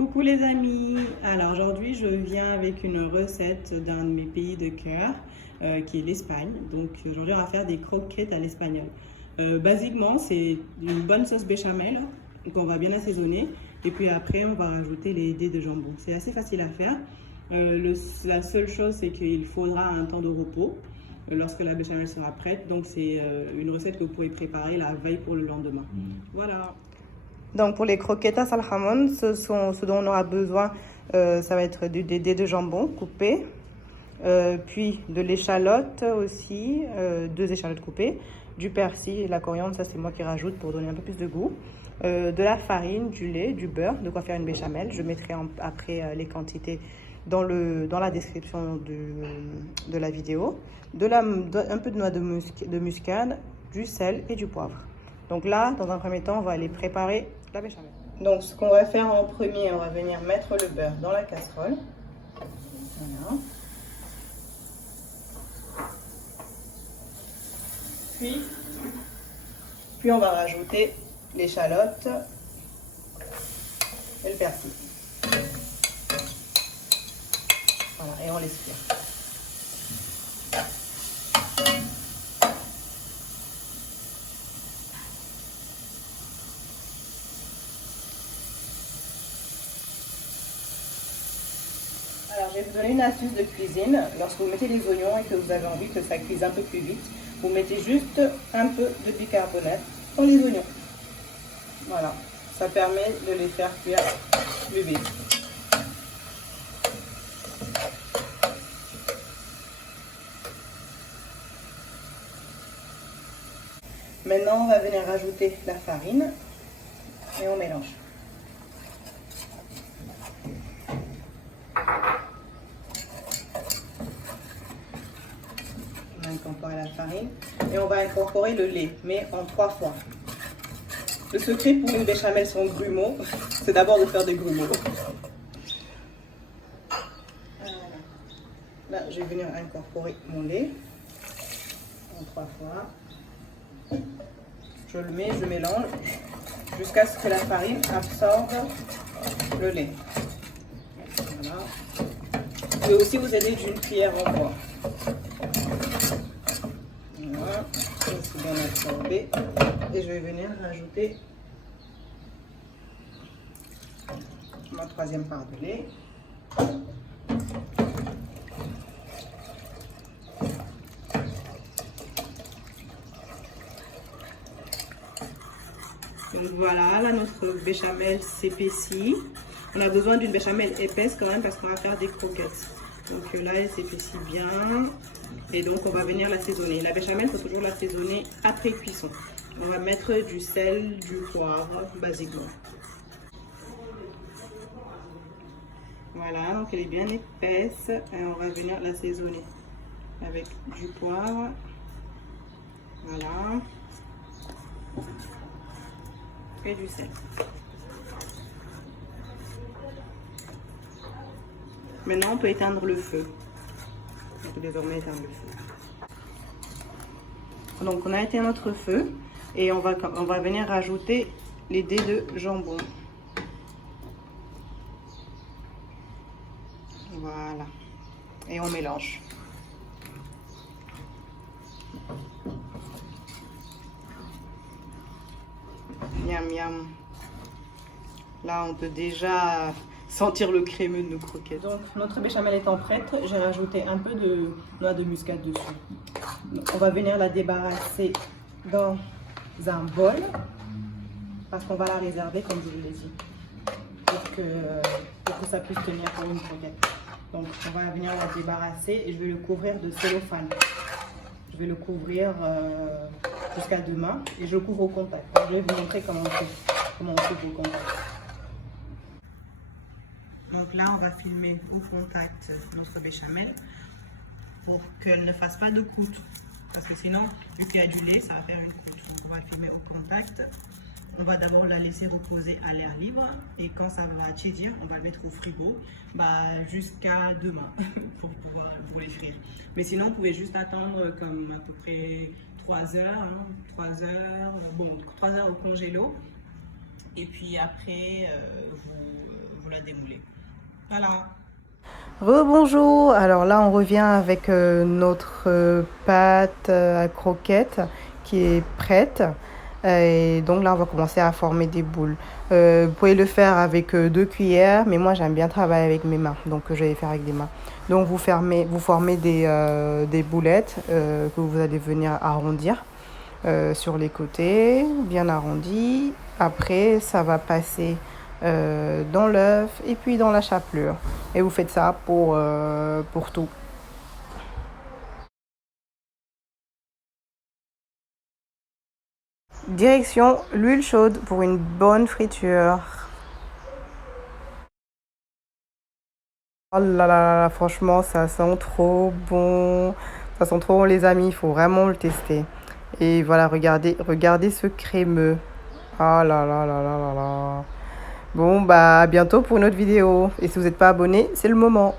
Coucou les amis, alors aujourd'hui je viens avec une recette d'un de mes pays de cœur qui est l'Espagne. Donc aujourd'hui on va faire des croquettes à l'espagnol. Basiquement c'est une bonne sauce béchamel qu'on va bien assaisonner et puis après on va rajouter les dés de jambon. C'est assez facile à faire. La seule chose c'est qu'il faudra un temps de repos lorsque la béchamel sera prête. Donc c'est une recette que vous pouvez préparer la veille pour le lendemain. Voilà. Donc pour les croquetas al jamón, ce dont on aura besoin, ça va être des dés de jambon coupés, puis de l'échalote aussi, 2 échalotes coupées, du persil et de la coriandre, ça c'est moi qui rajoute pour donner un peu plus de goût, de la farine, du lait, du beurre, de quoi faire une béchamel. Je mettrai après les quantités dans la description de la vidéo, un peu de noix de muscade, du sel et du poivre. Donc là, dans un premier temps, on va aller préparer la béchamel. Donc ce qu'on va faire en premier, on va venir mettre le beurre dans la casserole. Voilà. Puis on va rajouter l'échalote et le persil. Voilà, et on laisse cuire. Alors, je vais vous donner une astuce de cuisine. Lorsque vous mettez les oignons et que vous avez envie que ça cuise un peu plus vite, vous mettez juste un peu de bicarbonate dans les oignons. Voilà, ça permet de les faire cuire plus vite. Maintenant, on va venir rajouter la farine et on mélange. On va incorporer la farine et on va incorporer le lait, mais en 3 fois. Le secret pour une béchamel sans grumeaux, c'est d'abord de faire des grumeaux. Voilà. Là, je vais venir incorporer mon lait en 3 fois. Je le mets, je mélange jusqu'à ce que la farine absorbe le lait. Voilà. Vous pouvez aussi vous aider d'une cuillère en bois. Voilà, c'est bien absorbé. Et je vais venir rajouter ma 3e part de lait. Donc voilà, là notre béchamel s'épaissit. On a besoin d'une béchamel épaisse quand même parce qu'on va faire des croquettes. Donc là, elle s'épaissit bien. Et donc on va venir l'assaisonner. La béchamel, il faut toujours l'assaisonner après cuisson. On va mettre du sel, du poivre, basiquement. Voilà, donc elle est bien épaisse. Et on va venir l'assaisonner avec du poivre. Voilà. Et du sel. Maintenant, on peut éteindre le feu. On peut désormais éteindre le feu. Donc, on a éteint notre feu et on va venir rajouter les dés de jambon. Voilà. Et on mélange. Miam miam. Là, on peut déjà sentir le crémeux de nos croquettes. Donc, notre béchamel étant prête, j'ai rajouté un peu de noix de muscade dessus. Donc, on va venir la débarrasser dans un bol parce qu'on va la réserver, comme je vous l'ai dit, pour que ça puisse tenir pour une croquette. Donc, on va venir la débarrasser et je vais le couvrir de cellophane. Je vais le couvrir jusqu'à demain et je le couvre au contact. Donc, je vais vous montrer comment on couvre au contact. Donc là, on va filmer au contact notre béchamel pour qu'elle ne fasse pas de croûte. Parce que sinon, vu qu'il y a du lait, ça va faire une croûte. Donc on va filmer au contact. On va d'abord la laisser reposer à l'air libre. Et quand ça va tiédir, on va le mettre au frigo jusqu'à demain pour les frire. Mais sinon, vous pouvez juste attendre comme à peu près 3 heures. 3 heures, bon, 3 heures au congélo. et puis après vous la démoulez. Voilà. Rebonjour, alors là on revient avec notre pâte à croquettes qui est prête. Et donc là on va commencer à former des boules. Vous pouvez le faire avec 2 cuillères, mais moi j'aime bien travailler avec mes mains, donc je vais les faire avec des mains. Donc vous formez des boulettes que vous allez venir arrondir sur les côtés, bien arrondies. Après ça va passer dans l'œuf et puis dans la chapelure. Et vous faites ça pour tout. Direction l'huile chaude pour une bonne friture. Oh là là, franchement, ça sent trop bon. Ça sent trop bon, les amis. Il faut vraiment le tester. Et voilà, regardez ce crémeux. Ah là là là là là là. Bon, bah, à bientôt pour une autre vidéo. Et si vous n'êtes pas abonné, c'est le moment.